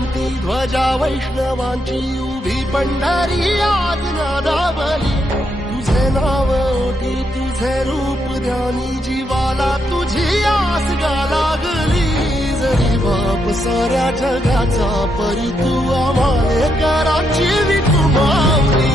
क्रांती ध्वजा वैष्णवांची उभी पंढरी आज नादावली. तुझे नाव ओठी तुझे रूप ध्यानी जीवाला तुझी आस गा लागली. जरी बाप साऱ्या जगाचा परी तू आम्हाले कराची विठू माऊली.